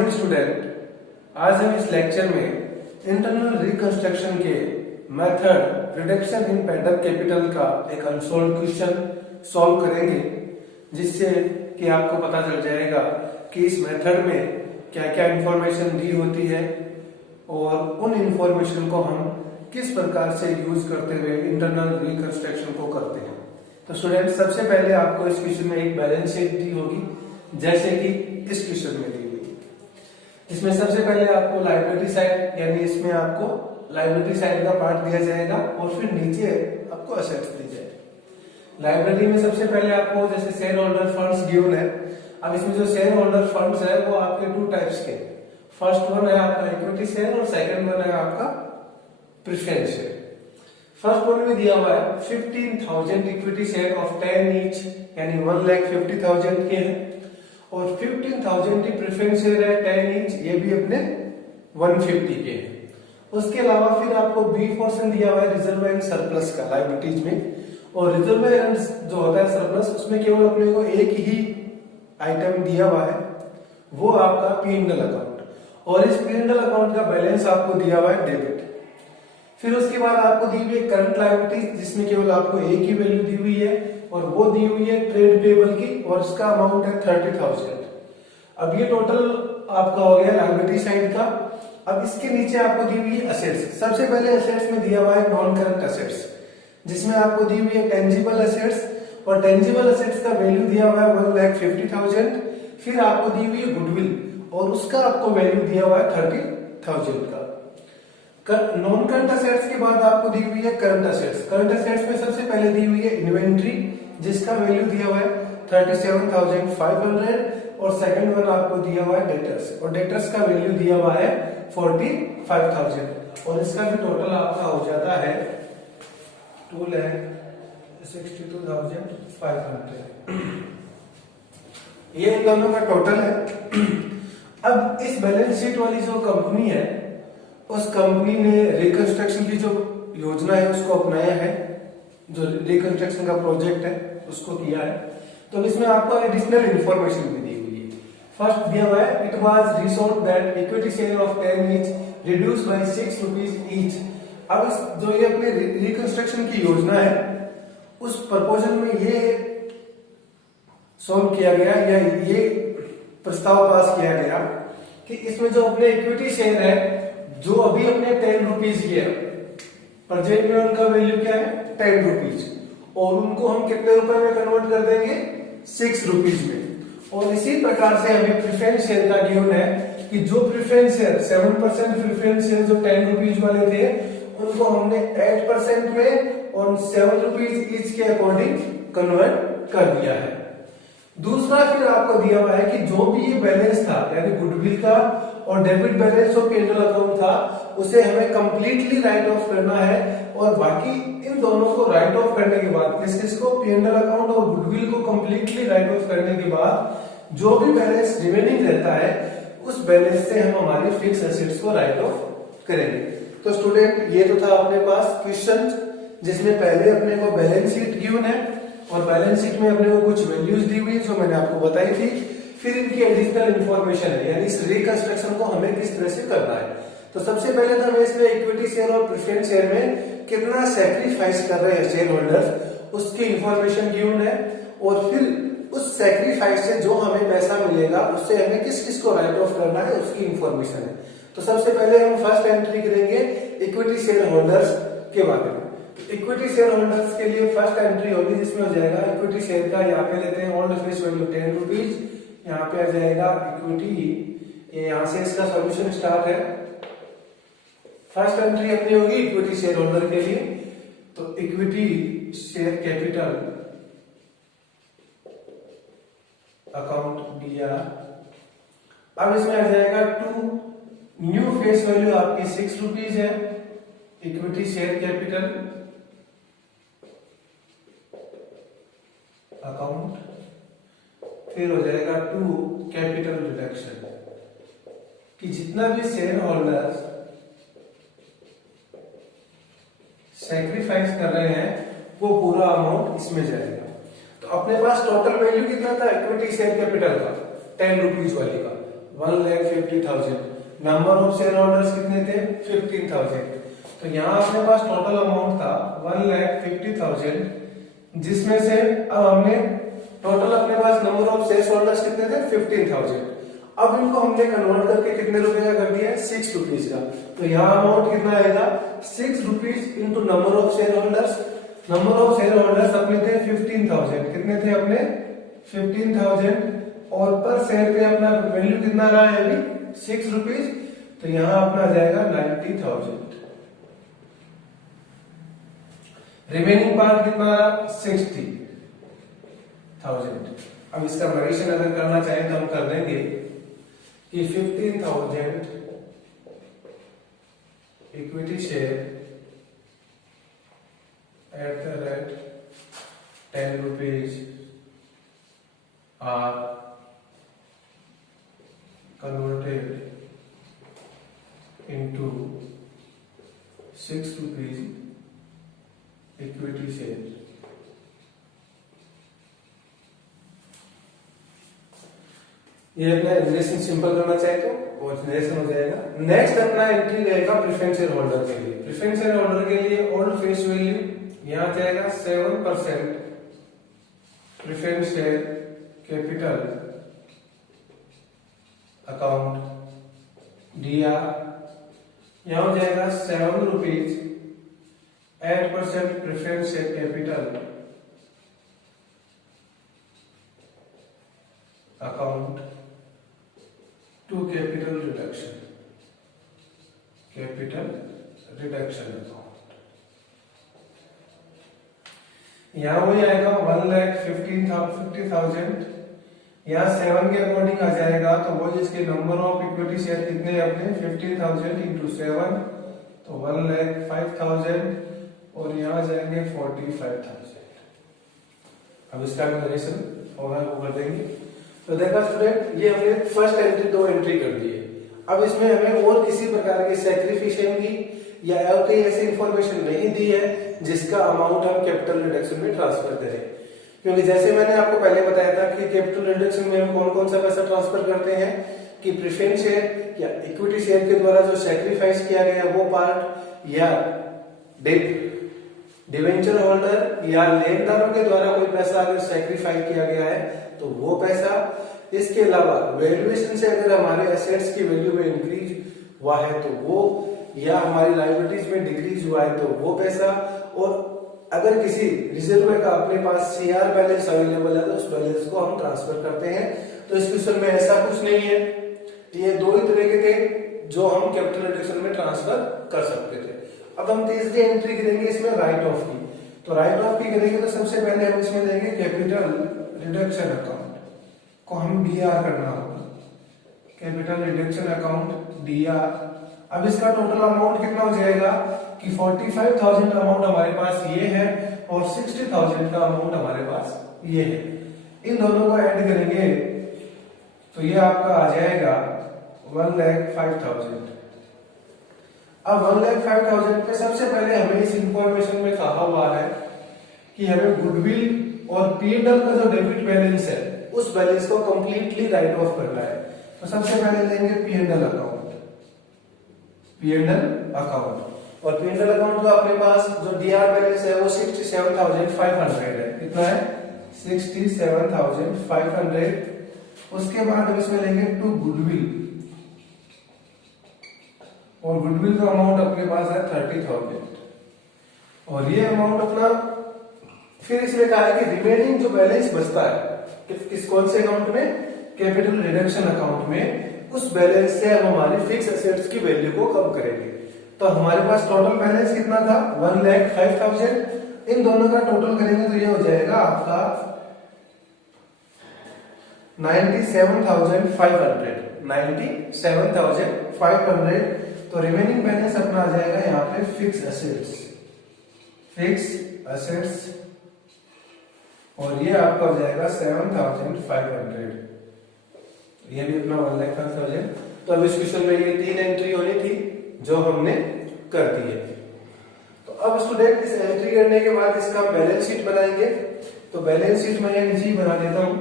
Morning student. आज हम इस लेक्चर में इंटरनल रिकंस्ट्रक्शन के method reduction in paid up capital का एक अनसॉल्व्ड क्वेश्चन सॉल्व करेंगे, जिससे कि आपको पता चल जाएगा कि इस मेथड में क्या क्या इंफॉर्मेशन दी होती है और उन इंफॉर्मेशन को हम किस प्रकार से यूज करते हुए इंटरनल रिकंस्ट्रक्शन को करते हैं। तो स्टूडेंट, सबसे पहले आपको इस क्वेश्चन में एक बैलेंस शीट दी होगी, जैसे कि इस क्वेश्चन में दी हुई। इसमें सबसे पहले आपको लायबिलिटी साइड, यानी इसमें आपको लायबिलिटी साइड का पार्ट दिया जाएगा और फिर नीचे आपको असेट्स दी जाएगी। लायबिलिटी में सबसे पहले आपको जैसे शेयर होल्डर फंड्स गिवन है। अब इसमें जो शेयर होल्डर फंड्स है वो आपके टू टाइप्स के, फर्स्ट वन है आपका इक्विटी शेयर और सेकंड वन है आपका प्रेफरेंस शेयर। फर्स्ट वन में दिया हुआ है 15,000 इक्विटी शेयर ऑफ 10 ईच, यानी 1,50,000 के हैं, और 15,000 की प्रेफरेंस शेयर है 10 ईच, ये भी अपने 150 के हैं। उसके अलावा फिर आपको बी पोर्शन दिया हुआ है रिजर्व एंड सरप्लस का लायबिलिटीज में, और रिजर्व एंड जो होता है सरप्लस, उसमें केवल अपने को एक ही आइटम दिया हुआ है, वो आपका P&L अकाउंट, और इस P&L अकाउंट का बैलेंस आपको दिया हुआ है डेबिट। फिर उसके बाद आपको दी हुई है करंट लायबिलिटी, जिसमें केवल आपको एक ही वैल्यू दी हुई है, और वो दी हुई है ट्रेड पेबल की, और इसका अमाउंट है 30,000। अब ये टोटल आपका हो गया लायबिलिटी साइड का। अब इसके नीचे आपको दी हुई है असेट्स। सबसे पहले असेट्स में दिया हुआ है नॉन करंट असेट्स, जिसमें आपको दी हुई है टेंजिबल असेट्स, और टेंजिबल असेट्स का वैल्यू दिया हुआ है 1,50,000। फिर आपको दी हुई है गुडविल, और उसका आपको वैल्यू दिया हुआ है 30,000 का। नॉन करंट असेट्स के बाद आपको दी हुई है करंट असेट्स। करंट असेट्स में सबसे पहले दी हुई है इन्वेंट्री, जिसका वैल्यू दिया हुआ है 37,500, और सेकंड वन आपको दिया हुआ है डेटर्स, और डेटर्स का वैल्यू दिया हुआ है 45,000, और इसका भी टोटल आपका हो जाता है 2,62,500। ये इन दोनों का टोटल है। अब इस बैलेंस शीट वाली जो कंपनी है, उस कंपनी ने रिकंस्ट्रक्शन की जो योजना है उसको अपनाया है, जो रिकंस्ट्रक्शन का प्रोजेक्ट है उसको किया है। तो इसमें आपको एडिशनल इंफॉर्मेशन भी दी हुई है। फर्स्ट दिया हुआ है it was resolve that equity share of 10 each reduce by 6 rupees each. अब इस जो ये अपने रिकंस्ट्रक्शन की योजना है, उस प्रपोजल में ये सॉल्व किया गया, या ये प्रस्ताव पास किया गया कि इसमें जो अपने इक्विटी शेयर है, जो अभी अपने 10 रुपीज की है, प्रेजेंट में उनका वैल्यू क्या है 10 रुपीज, और उनको हम कितने रुपए में कन्वर्ट कर देंगे 6 रुपीज में। और इसी प्रकार से हमें प्रेफरेंस शेयर का गिवन है कि जो प्रेफरेंस शेयर 7% प्रेफरेंस शेयर जो 10 रुपीज वाले थे, उनको हमने 8% में और 7 रुपीज ईच के अकॉर्डिंग कन्वर्ट कर दिया है। दूसरा फिर आपको दिया हुआ है कि जो भी ये बैलेंस था, यानी गुडविल का और डेबिट बैलेंस और P&L अकाउंट था, उसे हमें कंप्लीटली राइट ऑफ करना है, और बाकी इन दोनों को राइट ऑफ करने के बाद, किसको P&L अकाउंट और गुडविल को कंप्लीटली राइट ऑफ करने के बाद जो भी बैलेंस रिमेनिंग रहता है, उस बैलेंस से हम हमारे फिक्स एसेट्स को राइट ऑफ करेंगे। तो स्टूडेंट, ये तो था अपने पास क्वेश्चन, जिसमें पहले अपने को बैलेंस शीट गिवन है, और बैलेंस शीट में अपने को कुछ वैल्यूज दी हुई है जो मैंने आपको बताई थी। फिर इनकी एडिशनल इंफॉर्मेशन है, यानी इस रिकंस्ट्रक्शन को हमें किस तरह से करना है। तो सबसे पहले तो हमें इसमें इक्विटी शेयर और प्रेफरेंस शेयर में कितना सैक्रिफाइस कर रहे हैं शेयर होल्डर्स, उसकी इंफॉर्मेशन गिवन है, और फिर उस सैक्रिफाइस से जो हमें पैसा मिलेगा, उससे हमें किस किस को राइट ऑफ करना है, उसकी इंफॉर्मेशन है। तो सबसे पहले हम फर्स्ट एंट्री करेंगे इक्विटी शेयर होल्डर्स के बारे में। इक्विटी शेयर होल्डर्स के लिए फर्स्ट एंट्री होगी, जिसमें हो जाएगा इक्विटी शेयर का, यहाँ पे लेते हैं ओल्ड फेस वैल्यू 10 रुपीज, यहाँ पे आ जाएगा इक्विटी, यहाँ से इसका सॉल्यूशन स्टार्ट है। फर्स्ट एंट्री अपनी होगी इक्विटी शेयर होल्डर के लिए, तो इक्विटी शेयर कैपिटल अकाउंट दिया। अब इसमें आ जाएगा 2, न्यू फेस वैल्यू आपकी 6 रुपीज है, इक्विटी शेयर कैपिटल अकाउंट। फिर हो जाएगा 2 कैपिटल रिडक्शन, कि जितना भी शेयर होल्डर्स सैक्रिफाइस कर रहे हैं, वो पूरा अमाउंट इसमें जाएगा। तो अपने पास टोटल वैल्यू कितना था इक्विटी शेयर कैपिटल का 10 रुपीज वाली का, 1,50,000। नंबर ऑफ शेयर होल्डर्स कितने थे? 15,000। तो यहाँ अपने पास टोटल अमाउंट था 1,50,000, जिसमें से अब हमने टोटल अपने पास नंबर ऑफ शेयर होल्डर्स कितने थे? 15,000। अब इनको हमने कन्वर्ट करके कितने रुपए का कर दिया है? 6 रुपीज का। तो यहाँ अमाउंट कितना आएगा? 6 rupees into number of share holders. Number of share holders अपने थे 15,000। कितने थे अपने? 15,000। और पर शेयर पे अपना वैल्यू कितना रहा है अभी? 6 रुपीज। तो यहाँ अपना आ जाएगा 90,000। रिमेनिंग पार्ट कितना रहा? 60,000। अब इसका वेरिएशन अगर करना चाहें तो हम कर देंगे कि 15,000 equity share at the rate 10 rupees are converted into 6 rupees equity share। ये अपना रिलेशन सिंपल करना चाहे तो वो रिलेशन हो जाएगा। नेक्स्ट अपना एंट्री रहेगा प्रेफरेंस शेयर होल्डर के लिए। प्रेफरेंस शेयर होल्डर के लिए ओल्ड फेस वैल्यू यहां जाएगा 7% preference share capital account DR. यहां हो जाएगा 7 rupees 8% preference share capital account to capital reduction account. यहाँ वही आएगा 1,50,000। यहाँ 7 के अकॉर्डिंग आ जाएगा तो वो इसके नंबर ऑफ इक्विटी शेयर कितने अपने 15,000 इंटू 7 तो 1,05,000 और यहाँ जाएंगे 45,000। अब इसका कैलकुलेशन होगा वो कर देंगे। तो देखा स्टूडेंट, ये हमने फर्स्ट एंट्री 2 एंट्री कर दी है। अब इसमें हमें और किसी प्रकार के सैक्रिफिशियन की या और कोई ऐसी इंफॉर्मेशन नहीं दी है जिसका अमाउंट हम कैपिटल रिडक्शन में ट्रांसफर करें, क्योंकि जैसे मैंने आपको पहले बताया था कि कैपिटल रिडक्शन में हम कौन कौन सा पैसा ट्रांसफर करते हैं कि प्रेफरेंस शेयर या इक्विटी शेयर के द्वारा जो सैक्रिफाइस किया गया वो पार्ट, या डिवेंचर होल्डर या लेनदारों के द्वारा कोई पैसा अगर सैक्रिफाइस किया गया है तो वो पैसा। इसके अलावा वैल्यूएशन से अगर हमारे एसेट्स की वैल्यू में इंक्रीज हुआ है तो वो, या हमारी लायबिलिटीज में डिक्रीज हुआ है तो वो पैसा, और अगर किसी रिजर्व का अपने पास सीआर बैलेंस अवेलेबल है तो उस बैलेंस को हम ट्रांसफर करते हैं। तो इस क्वेश्चन में ऐसा कुछ नहीं है, ये 2 ही तरीके के जो हम कैपिटल रिडक्शन में ट्रांसफर कर सकते थे। अब हम तीसरी एंट्री करेंगे इसमें राइट ऑफ की। तो राइट ऑफ की करेंगे तो सबसे पहले हम इसमें देंगे कैपिटल रिडक्शन अकाउंट को हम डीआर करना होगा, कैपिटल रिडक्शन अकाउंट डीआर। अब इसका टोटल अमाउंट कितना हो जाएगा कि 45,000 अमाउंट हमारे पास ये है और 60,000 का अमाउंट हमारे पास ये है। इन दोनों को ऐड करेंगे तो ये आपका आ जाएगा 1,05,000। अब 1,05,000 पे सबसे पहले हमें इस इंफॉर्मेशन में कहा हुआ है कि हमें गुडविल और पीएनएल का जो डेबिट बैलेंस है उस बैलेंस को कंप्लीटली राइट ऑफ करना है। तो सबसे पहले लेंगे पीएनएल अकाउंट, और पीएनएल अकाउंट का अपने पास जो डीआर बैलेंस है वो 67,500 है। कितना है? 67,500। उसके बाद हम इसमें लेंगे टू गुडविल, और गुडविल का अमाउंट अपने पास है 30,000। और ये अमाउंट अपना फिर इसमें कहा है कि रिमेनिंग जो बैलेंस बचता है किस कौन से अकाउंट में? कैपिटल रिडक्शन अकाउंट में। उस बैलेंस से हम हमारी फिक्स एसेट्स की वैल्यू को कम करेंगे। तो हमारे पास टोटल बैलेंस कितना था? 1,05,000। इन दोनों का टोटल करेंगे तो ये हो जाएगा आपका 97,500। तो रिमेनिंग बैलेंस अपना आ जाएगा यहाँ पे फिक्स एसेट्स, और ये आपका हो जाएगा 7,500। ये भी अपना 1,05,000। तो अब इस क्वेश्चन में ये 3 एंट्री होनी थी जो हमने कर दी है। तो अब स्टूडेंट इस एंट्री करने के बाद इसका बैलेंस शीट बनाएंगे। तो बैलेंस शीट में नीचे बना देता हूं।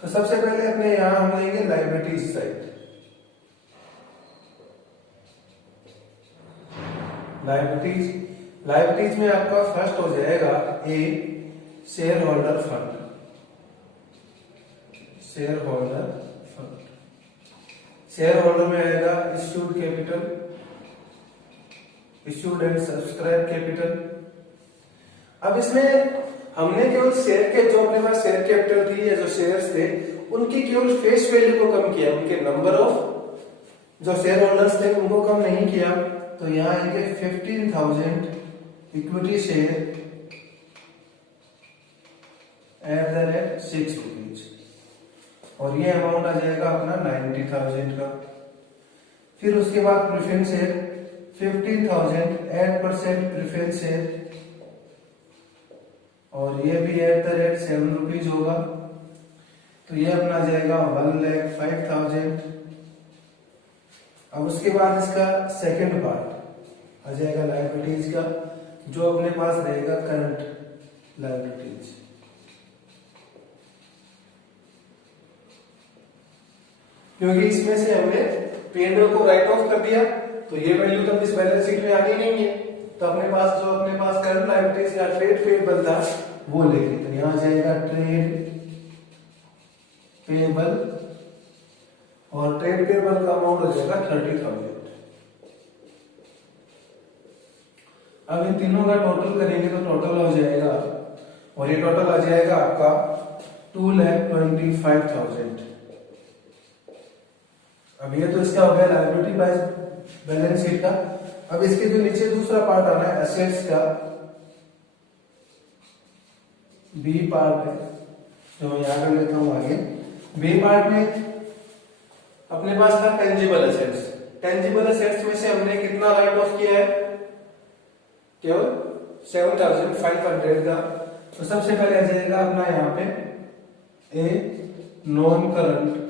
तो सबसे पहले अपने यहाँ हम लेंगे लायबिलिटीज साइड। लायबिलिटीज में आपका फर्स्ट हो जाएगा a share holder fund. Share holder में आएगा issued capital, issued and subscribe capital. अब इसमें हमने केवल शेयर के जो अपने पास शेयर कैपिटल थी या जो शेयर्स थे उनकी केवल फेस वैल्यू को कम किया, उनके नंबर ऑफ जो शेयर होल्डर्स थे उनको कम नहीं किया। तो यहाँ आएंगे 15,000 equity share at the rate 6 rupees, और ये अमाउंट आ जाएगा अपना 90,000 का। फिर उसके बाद प्रेफरेंस शेयर 15,000 8% प्रेफरेंस शेयर, और ये भी एट द रेट 7 रुपीज होगा। तो ये अपना जाएगा 1,05,000। अब उसके बाद इसका सेकंड पार्ट आ जाएगा लायबिलिटीज का, जो अपने पास रहेगा करंट लायबिलिटीज। क्योंकि इसमें से हमने P&L को राइट ऑफ कर दिया तो ये वैल्यू तो इस बैलेंस शीट में आनी नहीं है, तो अपने पास करंट लायबिलिटीज या ट्रेड पेएबल था वो लेंगे। तो यहां जाएगा ट्रेड पेएबल, और ट्रेड पेएबल का अमाउंट हो जाएगा 30,000। अब इन तीनों का टोटल करेंगे तो टोटल हो जाएगा, और ये टोटल आ जाएगा आपका 2,25,000। अब ये तो इसका हो गया लायबिलिटी वाइज बैलेंस शीट का। अब इसके जो नीचे दूसरा पार्ट आना है एसेट्स का, बी पार्ट है जो मैं यहां कर लेता हूं आगे। बी पार्ट में अपने पास था टेंजिबल एसेट्स। टेंजिबल एसेट्स में से हमने कितना राइट ऑफ किया है, केवल 7,500 का। तो सबसे पहले आ जाएगा अपना यहाँ पे a non current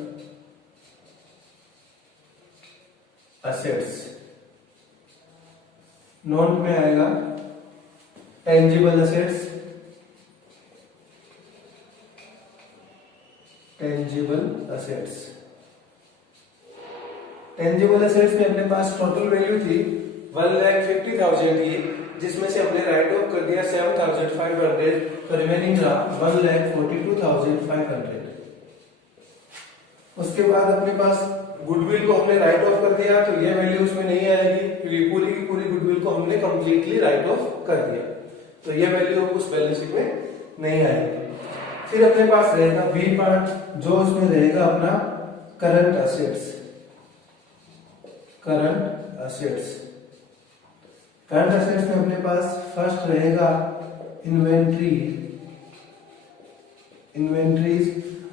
assets, non में आएगा टेंजिबल एसेट्स, टेंजिबल एसेट्स में अपने पास टोटल वैल्यू थी 1,50,000 की, जिसमें से हमने राइट ऑफ कर दिया 7,500, तो रिमेनिंग रहा 1,42,500। उसके बाद अपने पास गुडविल को हमने राइट ऑफ कर दिया, तो ये वैल्यू उसमें नहीं आएगी क्योंकि पूरी की पूरी गुडविल को हमने कंप्लीटली राइट ऑफ कर दिया, तो ये वैल्यू उस बैलेंस शीट में नहीं आएगी। फिर अपने पास रहेगा बी पार्ट, जो उसमें रहेगा अपना करंट एसेट्स। करंट एसेट्स में अपने पास फर्स्ट रहेगा इन्वेंट्रीज।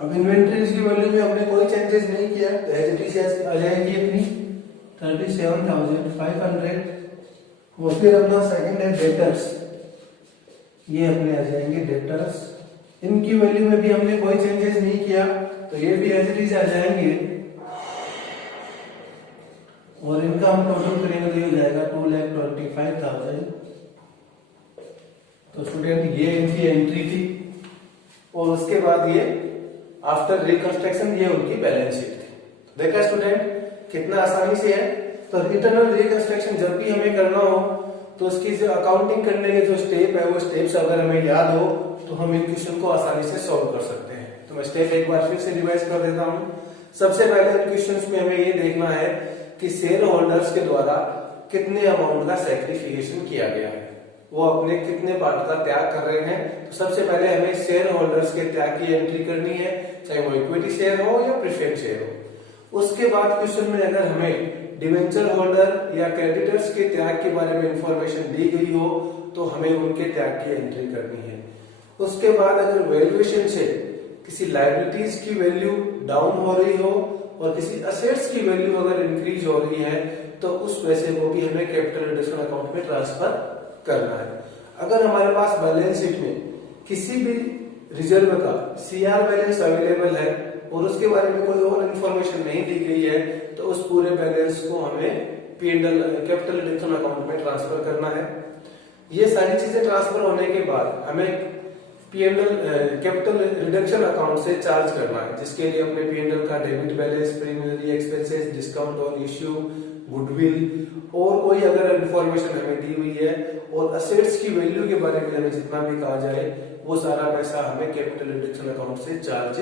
अब इन्वेंट्रीज की वैल्यू में हमने कोई चेंजेस नहीं किया, तो एज इट इज आ जाएगी अपनी 37,500। और फिर अपना सेकंड है डेटर्स, ये अपने आ जाएंगे डेटर्स। इनकी वैल्यू में भी हमने कोई चेंजेस नहीं किया, तो ये भी एज इट इज आ जाएंगे, और इनका हम टोटल करेंगे तो ये हो जाएगा 2,25,000। तो स्टूडेंट ये इनकी एंट्री थी, और उसके बाद ये आफ्टर रिकंस्ट्रक्शन ये उनकी बैलेंस शीट थी। देखा स्टूडेंट कितना आसानी से है। तो इंटरनल रिकंस्ट्रक्शन जब भी हमें करना हो तो उसकी जो अकाउंटिंग करने के जो स्टेप है वो स्टेप्स अगर हमें याद हो तो हम इन क्वेश्चन को आसानी से सॉल्व कर सकते हैं। तो मैं स्टेप एक बार फिर से रिवाइज कर देता हूँ। सबसे पहले इन क्वेश्चंस में हमें ये देखना है कि शेयर होल्डर्स के द्वारा कितने अमाउंट का सैक्रिफिकेशन किया गया है, वो अपने कितने पार्ट का त्याग कर रहे हैं। तो सबसे पहले हमें शेयर होल्डर्स के त्याग की एंट्री करनी है, चाहे वो इक्विटी शेयर हो या प्रेफरेंस शेयर हो। उसके बाद क्वेश्चन में अगर हमें डिवेंचर होल्डर या क्रेडिटर्स के त्याग के बारे में इंफॉर्मेशन दी गई हो तो हमें उनके त्याग की एंट्री करनी है। उसके बाद अगर वैल्यूएशन से किसी लायबिलिटीज की वैल्यू डाउन हो रही हो और किसी असेट्स की वैल्यू अगर इंक्रीज हो रही है तो उस पैसे को भी हमें कैपिटल रिडक्शन अकाउंट में ट्रांसफर करना है। अगर हमारे पास बैलेंस शीट में किसी भी रिजर्व का सीआर बैलेंस अवेलेबल है और उसके बारे में कोई और इन्फॉर्मेशन नहीं दी गई है तो उस पूरे बैलेंस को हमें P&L कैपिटल रिडक्शन अकाउंट में ट्रांसफर करना है। ये सारी चीजें ट्रांसफर होने के बाद हमें पीएनएल कैपिटल रिडक्शन अकाउंट से चार्ज करना है, जिसके लिए अपने पीएनएल का debit balance, preliminary expenses, discount on issue, goodwill और कोई अगर इंफॉर्मेशन हमें दी हुई है और असेट्स की वैल्यू के बारे में हमें जितना भी कहा जाए वो सारा पैसा हमें कैपिटल रिडक्शन अकाउंट से चार्ज